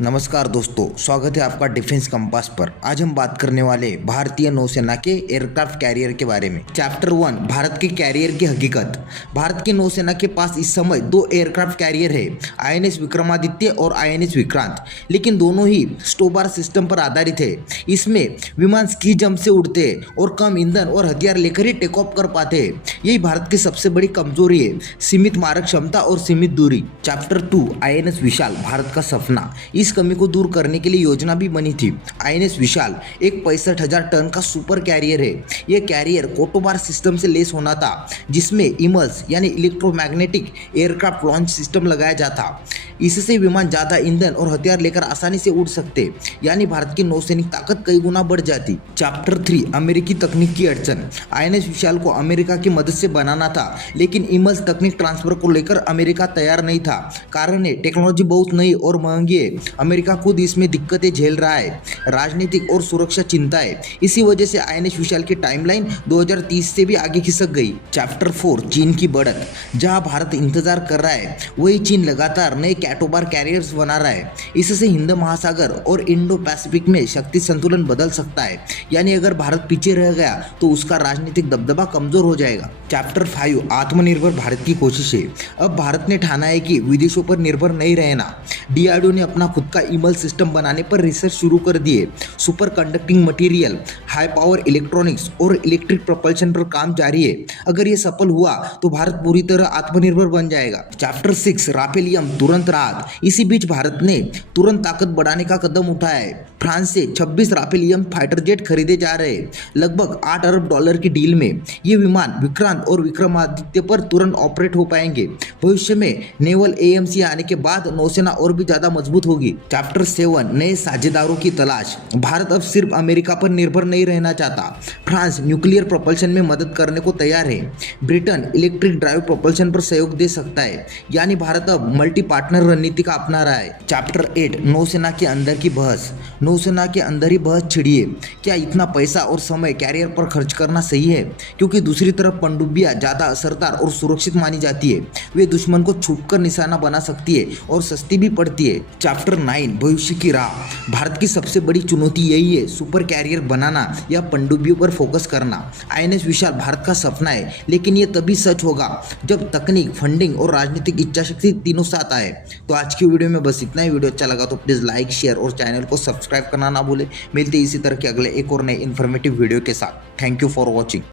नमस्कार दोस्तों, स्वागत है आपका डिफेंस कंपास पर। आज हम बात करने वाले भारतीय नौसेना के एयरक्राफ्ट कैरियर के बारे में। चैप्टर 1, भारत के कैरियर की हकीकत। भारत की नौसेना के पास इस समय दो एयरक्राफ्ट कैरियर है, आईएनएस विक्रमादित्य और आईएनएस विक्रांत, लेकिन दोनों ही स्टोबार सिस्टम पर आधारित है। इसमें विमान स्की जंप से उड़ते हैं और कम ईंधन और हथियार लेकर ही टेक ऑफ कर पाते हैं। यही भारत की सबसे बड़ी कमजोरी है, सीमित मारक क्षमता और सीमित दूरी। चैप्टर 2, आईएनएस विशाल, भारत का सपना। इस कमी को दूर करने के लिए योजना भी बनी थी। आईएनएस विशाल एक 65,000 टन का सुपर कैरियर है। यह कैरियर कोटोबार सिस्टम से लेस होना था, जिसमें इमल्स यानी इलेक्ट्रोमैग्नेटिक एयरक्राफ्ट लॉन्च सिस्टम लगाया जाता। इससे विमान ज्यादा ईंधन और हथियार लेकर आसानी से उड़ सकते, यानी भारत की नौसैनिक ताकत कई गुना बढ़ जाती। चैप्टर 3, अमेरिकी तकनीक की अड़चन। आईएनएस विशाल को अमेरिका की मदद से बनाना था, लेकिन इमल्स तकनीक ट्रांसफर को लेकर अमेरिका तैयार नहीं था। कारण है, टेक्नोलॉजी बहुत नई और महंगी है। अमेरिका खुद इसमें दिक्कतें झेल रहा है, राजनीतिक और सुरक्षा चिंता है। इसी वजह से आईएनएस विशाल की टाइमलाइन 2030 से भी आगे खिसक गई। चैप्टर 4, चीन की बढ़त। जहां भारत इंतजार कर रहा है, वही चीन लगातार नए कैटोबार कैरियर्स बना रहा है। इससे हिंद महासागर और इंडो पैसिफिक में शक्ति संतुलन बदल सकता है, यानी अगर भारत पीछे रह गया तो उसका राजनीतिक दबदबा कमजोर हो जाएगा। चैप्टर 5, आत्मनिर्भर भारत की कोशिशें। अब भारत ने ठाना है कि विदेशों पर निर्भर नहीं रहना। डीआरडीओ ने अपना खुद का इमल सिस्टम बनाने पर रिसर्च शुरू कर दिए। Super conducting material, high power electronics और इलेक्ट्रिक प्रोपल्शन पर काम जारी है। अगर ये सफल हुआ तो भारत पूरी तरह आत्मनिर्भर बन जाएगा। चैप्टर 6, राफेलियम, तुरंत राहत। इसी बीच भारत ने तुरंत ताकत बढ़ाने का कदम उठाया है। फ्रांस से 26 राफेलियम फाइटर जेट खरीदे जा रहे हैं, लगभग $8 अरब की डील में। ये विमान विक्रांत और विक्रमादित्य पर तुरंत ऑपरेट हो पाएंगे। भविष्य में नेवल एएमसी आने के बाद नौसेना और भी ज्यादा मजबूत होगी। चैप्टर 7, नए साझेदारों की तलाश। भारत अब सिर्फ अमेरिका पर निर्भर नहीं रहना चाहता। फ्रांस न्यूक्लियर प्रोपल्शन में मदद करने को तैयार है। ब्रिटेन इलेक्ट्रिक ड्राइव प्रोपल्शन पर सहयोग दे सकता है, यानी भारत अब मल्टी पार्टनर रणनीति का अपना रहा है। चैप्टर 8, नौसेना के अंदर की बहस। नौसेना के अंदर ही बहस छिड़ी है, क्या इतना पैसा और समय कैरियर पर खर्च करना सही है? क्योंकि दूसरी तरफ पनडुब्बियां ज्यादा असरदार और सुरक्षित मानी जाती है। वे दुश्मन को छुपकर निशाना बना सकती है और सस्ती भी पड़ती है। चैप्टर 9, भविष्य की राह। भारत की सबसे बड़ी चुनौती यही है, सुपर कैरियर बनाना या पनडुब्बियों पर फोकस करना। आईएनएस विशाल भारत का सपना है, लेकिन ये तभी सच होगा जब तकनीक, फंडिंग और राजनीतिक इच्छा शक्ति तीनों साथ आए। तो आज की वीडियो में बस इतना ही। वीडियो अच्छा लगा तो प्लीज लाइक, शेयर और चैनल को सब्सक्राइब करना ना भूले। मिलते इसी तरह के अगले एक और नए इन्फॉर्मेटिव वीडियो के साथ। Thank you for watching.